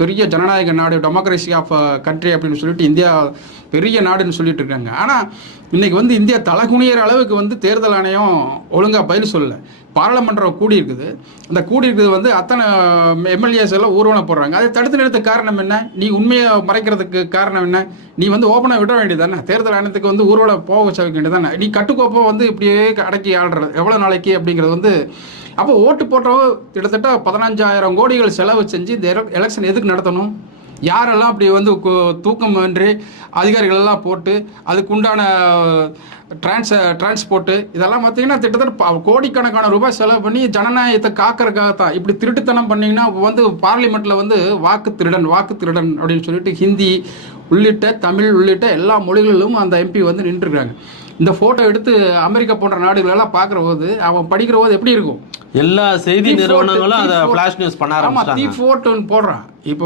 பெரிய ஜனநாயக நாடு, டெமோக்ரஸி ஆஃப் கண்ட்ரி அப்படின்னு சொல்லிட்டு இந்தியா பெரிய நாடுன்னு சொல்லிட்டு இருக்காங்க. ஆனால் இன்றைக்கி வந்து இந்தியா தலைகுனியிற அளவுக்கு வந்து தேர்தல் ஆணையம் ஒழுங்காக பதில் சொல்லலை. பாராளுமன்றம் கூடி இருக்குது. அந்த கூடி இருக்கிறது வந்து அத்தனை எம்எல்ஏஸ் எல்லாம் ஊர்வலம் போடுறாங்க. அதை தடுத்து நிறுத்த காரணம் என்ன? நீ உண்மையை மறைக்கிறதுக்கு காரணம் என்ன? நீ வந்து ஓப்பனாக விட வேண்டியதானே? தேர்தல் ஆணையத்துக்கு வந்து ஊர்வலம் போக வச்ச வேண்டியதானே? நீ கட்டுக்கோப்பை வந்து இப்படியே அடக்கி ஆடுறது எவ்வளோ நாளைக்கு அப்படிங்கிறது வந்து. அப்போ ஓட்டு போட்டவோ கிட்டத்தட்ட 15,000 கோடிகள் செலவு செஞ்சு இந்த எலெக்ஷன் எதுக்கு நடத்தணும்? யாரெல்லாம் அப்படி வந்து தூக்கம் என்று அதிகாரிகள் எல்லாம் போட்டு அதுக்குண்டான டிரான்ஸ்போர்ட்டு இதெல்லாம் பார்த்தீங்கன்னா கிட்டத்தட்ட கோடிக்கணக்கான ரூபாய் செலவு பண்ணி ஜனநாயகத்தை காக்கிறதுக்காகத்தான். இப்படி திருட்டுத்தனம் பண்ணிங்கன்னா வந்து பார்லிமெண்ட்டில் வந்து வாக்கு திருடன் அப்படின்னு சொல்லிட்டு ஹிந்தி உள்ளிட்ட தமிழ் உள்ளிட்ட எல்லா மொழிகளிலும் அந்த எம்பி வந்து நின்றுருக்காங்க. இந்த ஃபோட்டோ எடுத்து அமெரிக்கா போன்ற நாடுகளெல்லாம் பார்க்குற போது அவன் படிக்கிற போது எப்படி இருக்கும்? எல்லா செய்தி நிறுவனங்களும் அதை ஃப்ளாஷ் நியூஸ் பண்ண ஆரம்பிச்சாங்க. தீ ஃபோட்டோன்னு போடுறான். இப்போ